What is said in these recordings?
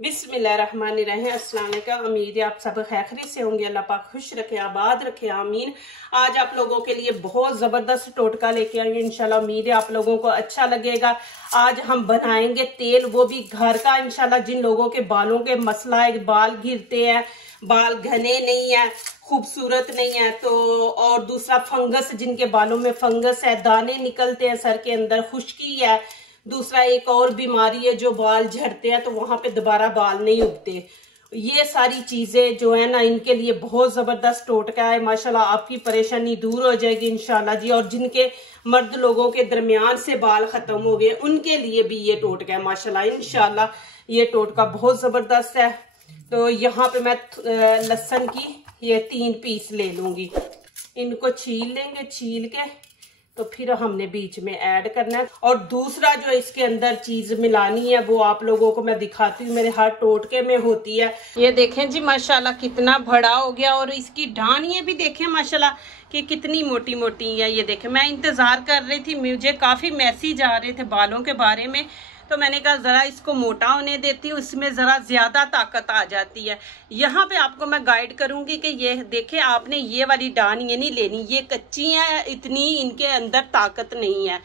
बिस्मिल्लाहिर्रहमानिर्रहीम। अस्सलाम वालेकुम। उम्मीद है आप सब खैरियत से होंगे। अल्लाह पाक खुश रखे, आबाद रखे, आमीन। आज आप लोगों के लिए बहुत ज़बरदस्त टोटका लेके आएंगे। इंशाल्लाह उम्मीद है आप लोगों को अच्छा लगेगा। आज हम बनाएंगे तेल, वो भी घर का। इंशाल्लाह जिन लोगों के बालों के मसला है, बाल गिरते हैं, बाल घने नहीं है, खूबसूरत नहीं है, तो और दूसरा फंगस, जिनके बालों में फंगस है, दाने निकलते हैं सर के अंदर, खुश्की है, दूसरा एक और बीमारी है जो बाल झड़ते हैं तो वहां पे दोबारा बाल नहीं उगते। ये सारी चीजें जो है ना, इनके लिए बहुत जबरदस्त टोटका है। माशाल्लाह आपकी परेशानी दूर हो जाएगी इंशाल्लाह जी। और जिनके मर्द लोगों के दरमियान से बाल खत्म हो गए, उनके लिए भी ये टोटका है माशाल्लाह। इंशाल्लाह ये टोटका बहुत जबरदस्त है। तो यहाँ पे मैं लहसुन की ये 3 पीस ले लूंगी। इनको छील लेंगे, छील के तो फिर हमने बीच में ऐड करना है। और दूसरा जो इसके अंदर चीज मिलानी है वो आप लोगों को मैं दिखाती हूँ, मेरे हर टोटके में होती है। ये देखें जी माशाल्लाह कितना बड़ा हो गया। और इसकी डानियां भी देखें माशाल्लाह कि कितनी मोटी मोटी है। ये देखें, मैं इंतजार कर रही थी, मुझे काफी मैसेज आ रहे थे बालों के बारे में, तो मैंने कहा जरा इसको मोटा होने देती हूँ, इसमें जरा ज्यादा ताकत आ जाती है। यहाँ पे आपको मैं गाइड करूंगी कि ये देखें, आपने ये वाली डानियां नहीं लेनी, ये कच्ची हैं, इतनी इनके अंदर ताकत नहीं है।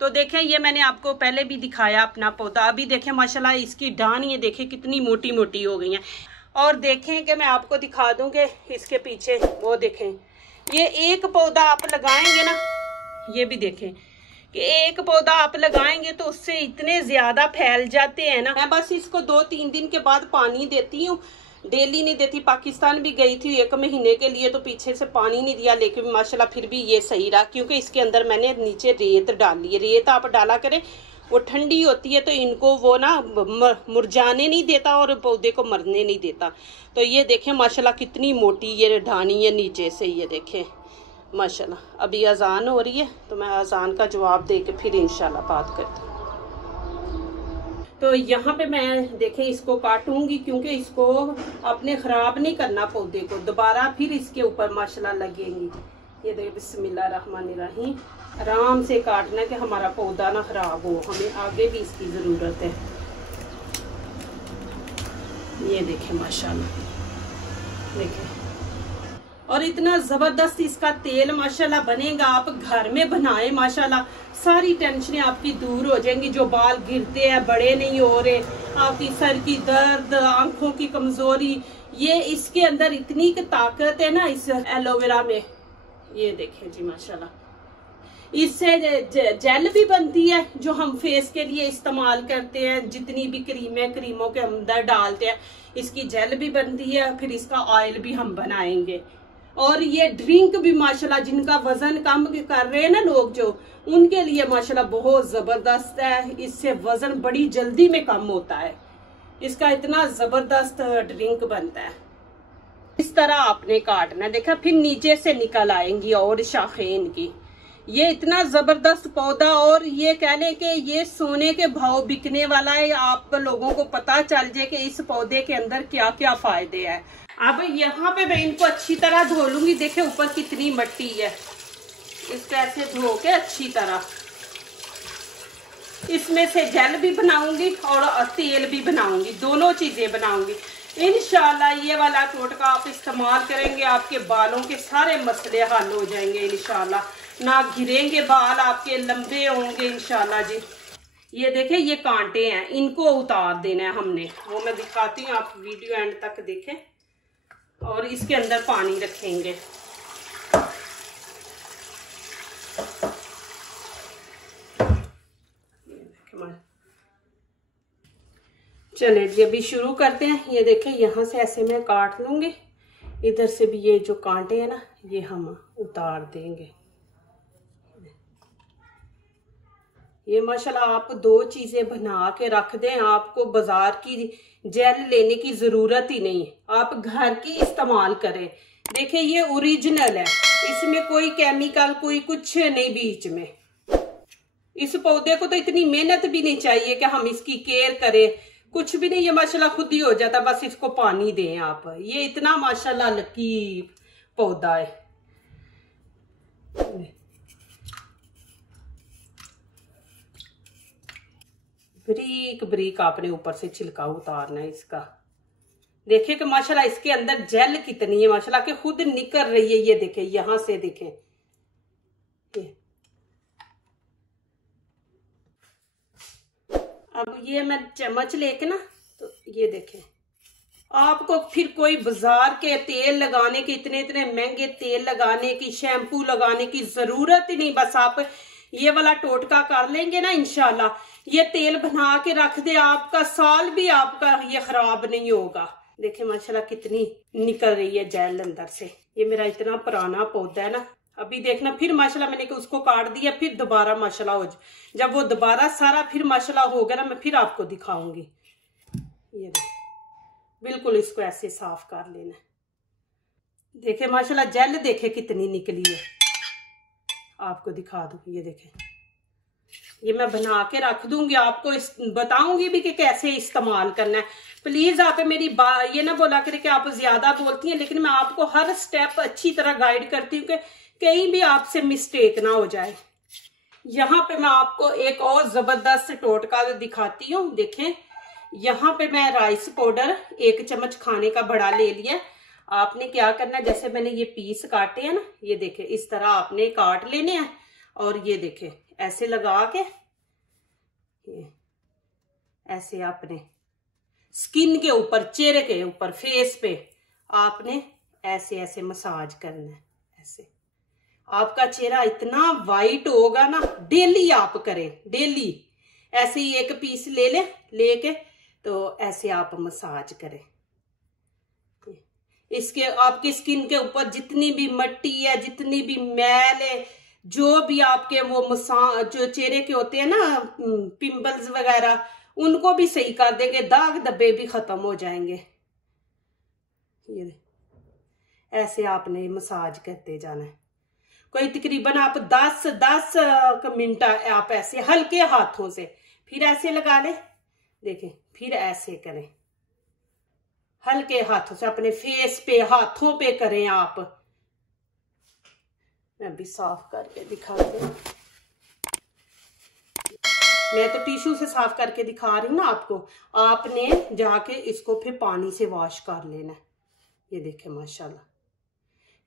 तो देखें, ये मैंने आपको पहले भी दिखाया अपना पौधा। अभी देखें माशाल्लाह इसकी डानियां देखें कितनी मोटी मोटी हो गई हैं। और देखें कि मैं आपको दिखा दूं कि इसके पीछे वो देखें, ये एक पौधा आप लगाएंगे ना, ये भी देखें कि एक पौधा आप लगाएंगे तो उससे इतने ज्यादा फैल जाते हैं ना। मैं बस इसको 2-3 दिन के बाद पानी देती हूँ, डेली नहीं देती। पाकिस्तान भी गई थी 1 महीने के लिए, तो पीछे से पानी नहीं दिया, लेकिन माशाल्लाह फिर भी ये सही रहा, क्योंकि इसके अंदर मैंने नीचे रेत डाली है। रेत आप डाला करें, वो ठंडी होती है तो इनको वो ना मुरझाने नहीं देता और पौधे को मरने नहीं देता। तो ये देखें माशाल्लाह कितनी मोटी ये ढानी है नीचे से, ये देखें माशाल्लाह। अभी अजान हो रही है तो मैं अजान का जवाब दे के फिर इंशाल्लाह बात करती हूँ। तो यहाँ पे मैं देखें इसको काटूंगी, क्योंकि इसको आपने खराब नहीं करना पौधे को, दोबारा फिर इसके ऊपर माशाल्लाह लगेंगी। ये देखिए बिस्मिल्लाहिर्रहमानिर्रहीम, आराम से काटना कि हमारा पौधा ना खराब हो, हमें आगे भी इसकी जरूरत है। ये देखें माशाल्लाह, देखें। और इतना जबरदस्त इसका तेल माशाल्लाह बनेगा। आप घर में बनाएं माशाल्लाह, सारी टेंशनें आपकी दूर हो जाएंगी। जो बाल गिरते हैं, बड़े नहीं हो रहे, आपकी सर की दर्द, आंखों की कमजोरी, ये इसके अंदर इतनी ताकत है ना इस एलोवेरा में। ये देखें जी माशाल्लाह। इससे जेल भी बनती है जो हम फेस के लिए इस्तेमाल करते हैं। जितनी भी क्रीमों के अंदर डालते हैं, इसकी जेल भी बनती है, फिर इसका ऑयल भी हम बनाएंगे। और ये ड्रिंक भी माशाल्लाह, जिनका वजन कम कर रहे हैं ना लोग, जो उनके लिए माशाल्लाह बहुत जबरदस्त है। इससे वजन बड़ी जल्दी में कम होता है। इसका इतना जबरदस्त ड्रिंक बनता है। इस तरह आपने काटना, देखा फिर नीचे से निकल आएंगी और शाखें की। ये इतना जबरदस्त पौधा, और ये कह लें कि ये सोने के भाव बिकने वाला है। आप लोगों को पता चल जाए कि इस पौधे के अंदर क्या क्या फायदे हैं। अब यहाँ पे मैं इनको अच्छी तरह धो लूंगी। देखे ऊपर कितनी मिट्टी है, इसको ऐसे धो के अच्छी तरह इसमें से जेल भी बनाऊंगी और तेल भी बनाऊंगी, दोनों चीजें बनाऊंगी इंशाल्लाह। ये वाला टोटका आप इस्तेमाल करेंगे, आपके बालों के सारे मसले हल हो जाएंगे इंशाल्लाह। ना घिरेंगे बाल, आपके लंबे होंगे इंशाल्लाह जी। ये देखें, ये कांटे हैं, इनको उतार देना है हमने, वो मैं दिखाती हूँ, आप वीडियो एंड तक देखें। और इसके अंदर पानी रखेंगे। चले जी अभी शुरू करते हैं। ये देखें, यहाँ से ऐसे मैं काट लूंगी, इधर से भी ये जो कांटे हैं ना, ये हम उतार देंगे। ये माशाल्लाह आप 2 चीजें बना के रख दें, आपको बाजार की जेल लेने की जरूरत ही नहीं, आप घर की इस्तेमाल करें। देखिए ये ओरिजिनल है, इसमें कोई केमिकल कोई कुछ नहीं बीच में। इस पौधे को तो इतनी मेहनत भी नहीं चाहिए कि हम इसकी केयर करें, कुछ भी नहीं, ये माशाल्लाह खुद ही हो जाता, बस इसको पानी दें आप। ये इतना माशाल्लाह लकी पौधा है। बारीक बारीक आपने ऊपर से छिलका उतारना है इसका। देखिए कि माशाल्लाह इसके अंदर जेल कितनी है, माशाल्लाह कि खुद निकल रही है। ये देखें, यहां से देखें, अब ये मैं चम्मच लेके ना, तो ये देखें, आपको फिर कोई बाजार के तेल लगाने की, इतने इतने महंगे तेल लगाने की, शैम्पू लगाने की जरूरत ही नहीं। बस आप ये वाला टोटका कर लेंगे ना, इंशाल्लाह ये तेल बना के रख दे, आपका साल भी आपका ये खराब नहीं होगा। देखे माशाल्लाह कितनी निकल रही है जेल अंदर से। ये मेरा इतना पुराना पौधा है ना, अभी देखना फिर माशाल्लाह मैंने उसको काट दिया, फिर दोबारा माशाल्लाह हो, जब वो दोबारा सारा फिर माशाल्लाह होगा ना, मैं फिर आपको दिखाऊंगी। ये बिल्कुल इसको ऐसे साफ कर लेना। देखे माशाल्लाह जेल देखे कितनी निकली है, आपको दिखा दूं। ये देखे, ये मैं बना के रख दूंगी, आपको बताऊंगी भी कि कैसे इस्तेमाल करना है। प्लीज आप मेरी ये ना बोला करें कि आप ज्यादा बोलती हैं, लेकिन मैं आपको हर स्टेप अच्छी तरह गाइड करती हूँ कि कहीं भी आपसे मिस्टेक ना हो जाए। यहाँ पे मैं आपको एक और जबरदस्त टोटका दिखाती हूँ। देखें, यहाँ पे मैं राइस पाउडर 1 चम्मच खाने का बड़ा ले लिया। आपने क्या करना है, जैसे मैंने ये पीस काटे हैं ना, ये देखें इस तरह आपने काट लेने हैं, और ये देखें ऐसे लगा के, ये ऐसे आपने स्किन के ऊपर, चेहरे के ऊपर, फेस पे आपने ऐसे ऐसे मसाज करना है। ऐसे आपका चेहरा इतना वाइट होगा ना। डेली आप करें, डेली ऐसे ही 1 पीस लेके तो ऐसे आप मसाज करें। इसके आपकी स्किन के ऊपर जितनी भी मिट्टी है, जितनी भी मैल है, जो भी आपके वो जो चेहरे के होते हैं ना पिंपल्स वगैरह, उनको भी सही कर देंगे, दाग धब्बे भी खत्म हो जाएंगे। ये ऐसे आपने मसाज करते जाना है। कोई तकरीबन आप 10 मिनट आप ऐसे हल्के हाथों से, फिर ऐसे लगा ले। देखें, फिर ऐसे करें, हल्के हाथों से अपने फेस पे, हाथों पे करें आप। मैं भी साफ करके दिखा दूं। मैं तो टिश्यू से साफ करके दिखा रही हूँ ना आपको। आपने जाके इसको फिर पानी से वॉश कर लेना। ये देखें माशाल्लाह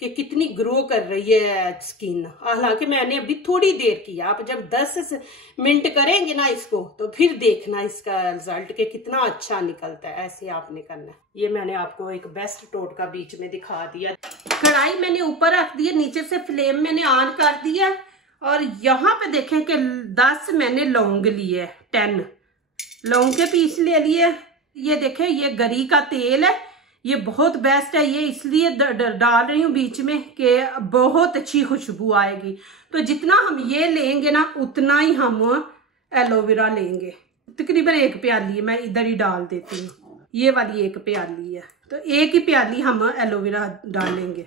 कि कितनी ग्रो कर रही है स्किन। हालांकि मैंने अभी थोड़ी देर किया, आप जब 10 मिनट करेंगे ना इसको, तो फिर देखना इसका रिजल्ट के कितना अच्छा निकलता है। ऐसे आपने करना है। ये मैंने आपको एक बेस्ट टोटका बीच में दिखा दिया। कढ़ाई मैंने ऊपर रख दी है, नीचे से फ्लेम मैंने ऑन कर दिया, और यहाँ पे देखें कि 10 मैंने लौंग लिए, 10 लौंग के पीस ले लिए। ये देखें, ये गरी का तेल है, ये बहुत बेस्ट है। ये इसलिए डाल रही हूँ बीच में कि बहुत अच्छी खुशबू आएगी। तो जितना हम ये लेंगे ना, उतना ही हम एलोवेरा लेंगे। तकरीबन 1 प्याली मैं इधर ही डाल देती हूँ। ये वाली 1 प्याली है, तो 1 ही प्याली हम एलोवेरा डालेंगे।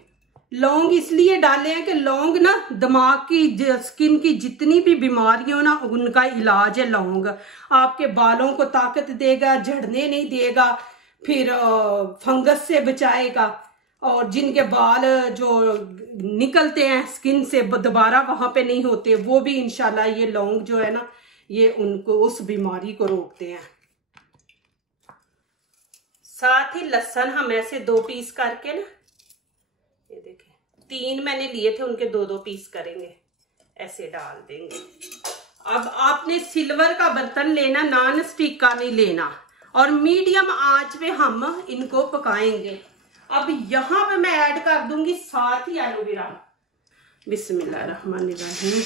लौंग इसलिए डाले हैं कि लौंग ना दिमाग की, स्किन की जितनी भी बीमारियां ना, उनका इलाज है लौंग। आपके बालों को ताकत देगा, झड़ने नहीं देगा, फिर फंगस से बचाएगा, और जिनके बाल जो निकलते हैं स्किन से दोबारा वहां पे नहीं होते, वो भी इंशाल्लाह ये लौंग जो है ना, ये उनको उस बीमारी को रोकते हैं। साथ ही लहसुन हम ऐसे 2 पीस करके ना, ये देखें 3 मैंने लिए थे, उनके 2-2 पीस करेंगे, ऐसे डाल देंगे। अब आपने सिल्वर का बर्तन लेना, नॉन स्टिक का नहीं लेना, और मीडियम आंच पे हम इनको पकाएंगे। अब यहाँ पे मैं ऐड कर दूंगी साथ ही एलोवेरा। बिस्मिल्लाहिर्रहमानिर्रहीम।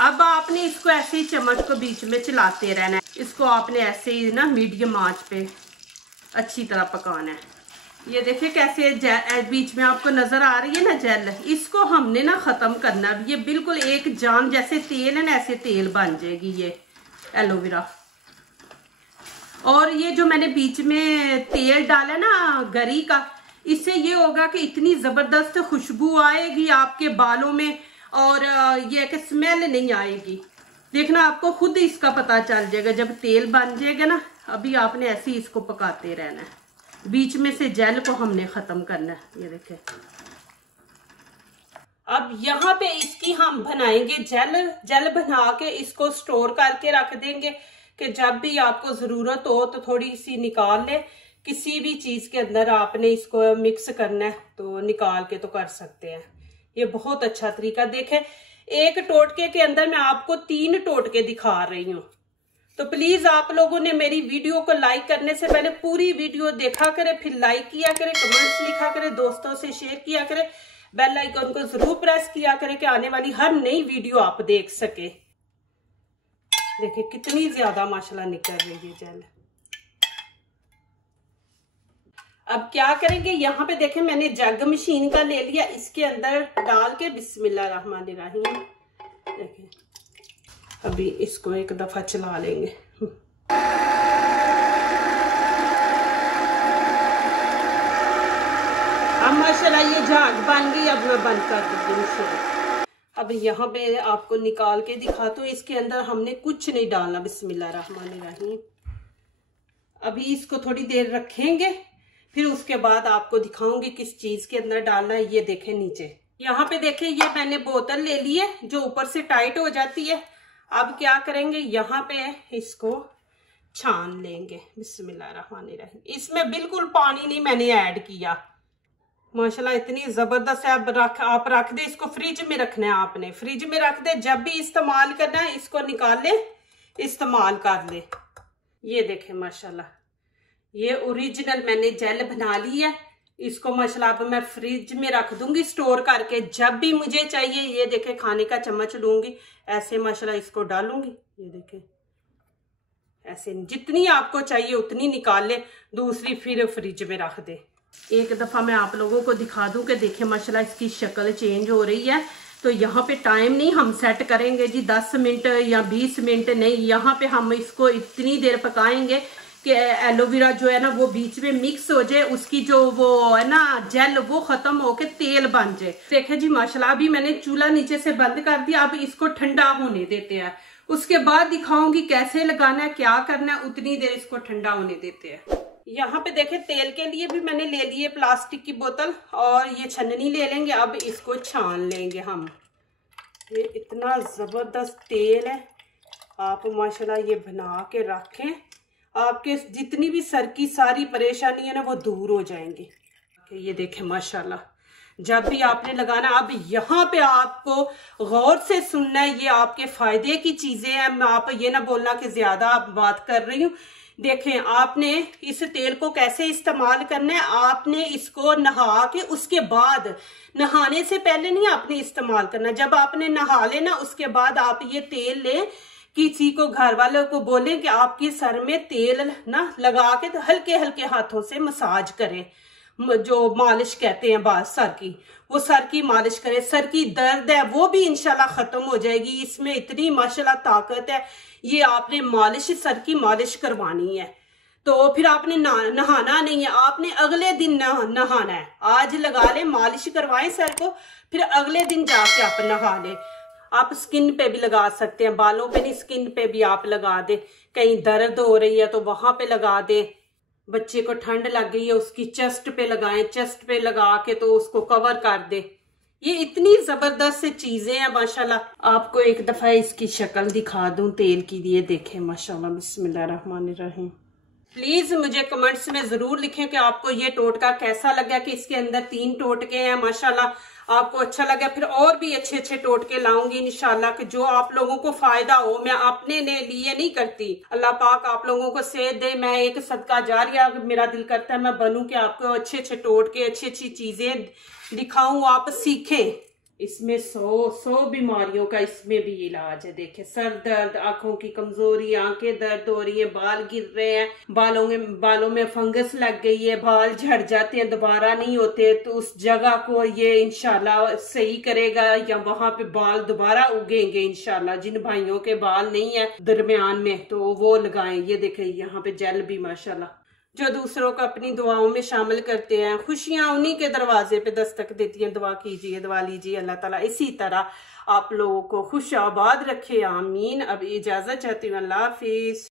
अब आपने इसको ऐसे ही चम्मच को बीच में चलाते रहना है। इसको आपने ऐसे ही ना मीडियम आंच पे अच्छी तरह पकाना है। ये देखिए कैसे बीच में आपको नजर आ रही है ना जेल, इसको हमने ना खत्म करना। ये बिल्कुल एक जान जैसे तेल है ना, ऐसे तेल बन जाएगी ये एलोवेरा। और ये जो मैंने बीच में तेल डाला ना गरी का, इससे ये होगा कि इतनी जबरदस्त खुशबू आएगी आपके बालों में, और ये कि स्मेल नहीं आएगी। देखना आपको खुद इसका पता चल जाएगा जब तेल बन जाएगा ना। अभी आपने ऐसे ही इसको पकाते रहना है, बीच में से जेल को हमने खत्म करना है। ये देखें, अब यहाँ पे इसकी हम बनाएंगे जेल बना के इसको स्टोर करके रख देंगे कि जब भी आपको जरूरत हो तो थोड़ी सी निकाल ले। किसी भी चीज के अंदर आपने इसको मिक्स करना है तो निकाल के तो कर सकते हैं। ये बहुत अच्छा तरीका। देखें, एक टोटके के अंदर मैं आपको 3 टोटके दिखा रही हूँ। तो प्लीज आप लोगों ने मेरी वीडियो को लाइक करने से पहले पूरी वीडियो देखा करें, फिर लाइक किया करें, कमेंट्स लिखा करें, दोस्तों से शेयर किया करें, बेल आइकन को जरूर प्रेस किया करें कि आने वाली हर नई वीडियो आप देख सके। देखिए कितनी ज्यादा माशाल्लाह निकल रही है जेल। अब क्या करेंगे, यहाँ पे देखें मैंने जग मशीन का ले लिया, इसके अंदर डाल के बिस्मिल्लाहिर्रहमानिर्रहीम देखें अभी इसको एक दफा चला लेंगे। अब माशाल्लाह ये झाग बन गई। अब मैं बंद कर दूंगी। अब यहाँ पे आपको निकाल के दिखा तो इसके अंदर हमने कुछ नहीं डालना। बिस्मिल्लाहिर्रहमानिर्रहीम। अभी इसको थोड़ी देर रखेंगे, फिर उसके बाद आपको दिखाऊंगी किस चीज के अंदर डालना है। ये देखें नीचे यहाँ पे देखें, ये मैंने बोतल ले ली है जो ऊपर से टाइट हो जाती है। अब क्या करेंगे, यहाँ पे इसको छान लेंगे। बिस्मिल्लाहिर्रहमानिर्रहीम। इसमें बिल्कुल पानी नहीं मैंने ऐड किया। माशाल्लाह इतनी जबरदस्त है। अब आप रख दे, इसको फ्रिज में रखना है आपने। फ्रिज में रख दे, जब भी इस्तेमाल करना है इसको निकाल ले, इस्तेमाल कर ले। ये देखें माशाल्लाह ये ओरिजिनल मैंने जेल बना ली है। इसको माशाल्लाह अब मैं फ्रिज में रख दूंगी स्टोर करके। जब भी मुझे चाहिए, ये देखें खाने का चम्मच लूंगी, ऐसे माशाल्लाह इसको डालूंगी। ये देखें ऐसे जितनी आपको चाहिए उतनी निकाल ले, दूसरी फिर फ्रिज में रख दे। एक दफा मैं आप लोगों को दिखा दूं कि देखें माशाल्लाह इसकी शक्ल चेंज हो रही है। तो यहाँ पे टाइम नहीं हम सेट करेंगे जी 10 मिनट या 20 मिनट नहीं, यहाँ पे हम इसको इतनी देर पकाएंगे कि एलोवेरा जो है ना वो बीच में मिक्स हो जाए, उसकी जो वो है ना जेल वो खत्म होके तेल बन जाए। देखें जी माशाल्लाह अभी मैंने चूल्हा नीचे से बंद कर दिया। अब इसको ठंडा होने देते हैं, उसके बाद दिखाऊंगी कैसे लगाना है, क्या करना है। उतनी देर इसको ठंडा होने देते हैं। यहाँ पे देखें तेल के लिए भी मैंने ले लिए प्लास्टिक की बोतल और ये छन्नी ले लेंगे। अब इसको छान लेंगे हम। ये इतना जबरदस्त तेल है, आप माशाल्लाह ये बना के रखें, आपके जितनी भी सर की सारी परेशानी है ना वो दूर हो जाएंगी। ये देखें माशाल्लाह जब भी आपने लगाना, अब यहाँ पे आपको गौर से सुनना है, ये आपके फायदे की चीजें हैं। आप ये ना बोलना कि ज्यादा बात कर रही हूँ। देखें आपने इस तेल को कैसे इस्तेमाल करना है। आपने इसको नहा के उसके बाद, नहाने से पहले नहीं आपने इस्तेमाल करना। जब आपने नहा लेना उसके बाद आप ये तेल लें, किसी को घर वालों को बोलें कि आपके सर में तेल ना लगा के तो हल्के हल्के हाथों से मसाज करें, जो मालिश कहते हैं बात सर की, वो सर की मालिश करें। सर की दर्द है वो भी इंशाल्लाह खत्म हो जाएगी। इसमें इतनी माशाल्लाह ताकत है। ये आपने मालिश, सर की मालिश करवानी है तो फिर आपने नहाना नहीं है, आपने अगले दिन नहाना है। आज लगा ले, मालिश करवाएं सर को, फिर अगले दिन जाके आप नहा ले। आप स्किन पे भी लगा सकते हैं, बालों पे नहीं स्किन पे भी आप लगा दे। कहीं दर्द हो रही है तो वहां पे लगा दे। बच्चे को ठंड लग गई है उसकी चेस्ट पे लगाएं, चेस्ट पे लगा के तो उसको कवर कर दे। ये इतनी जबरदस्त चीजें हैं माशाल्लाह। आपको एक दफा इसकी शक्ल दिखा दूं तेल की। ये देखें माशाल्लाह। बिस्मिल्लाहिर्रहमानिर्रहीम। प्लीज मुझे कमेंट्स में जरूर लिखें कि आपको ये टोटका कैसा लगा, कि इसके अंदर 3 टोटके हैं माशाल्लाह। आपको अच्छा लगा, फिर और भी अच्छे अच्छे टोटके लाऊंगी इंशाल्लाह कि जो आप लोगों को फायदा हो। मैं अपने लिए नहीं करती, अल्लाह पाक आप लोगों को सेहत दे। मैं एक सदका जारिया मेरा दिल करता है मैं बनूं कि आपको अच्छे अच्छे टोटके, अच्छी अच्छी चीजें दिखाऊं, आप सीखें। इसमें 100 बीमारियों का इसमें भी इलाज है। देखें सर दर्द, आंखों की कमजोरी, आंखें दर्द हो रही है, बाल गिर रहे हैं, बालों में फंगस लग गई है, बाल झड़ जाते हैं, दोबारा नहीं होते, तो उस जगह को ये इंशाल्लाह सही करेगा या वहां पे बाल दोबारा उगेंगे इंशाल्लाह। जिन भाइयों के बाल नहीं है दरमियान में तो वो लगाएं। ये देखें यहाँ पे जेल भी माशाल्लाह। जो दूसरों को अपनी दुआओं में शामिल करते हैं, खुशियां उन्हीं के दरवाजे पे दस्तक देती हैं। दुआ कीजिए, दुआ लीजिए, अल्लाह ताला इसी तरह आप लोगों को खुश आबाद रखे, आमीन। अब इजाजत चाहती हूँ, अल्लाह हाफिज।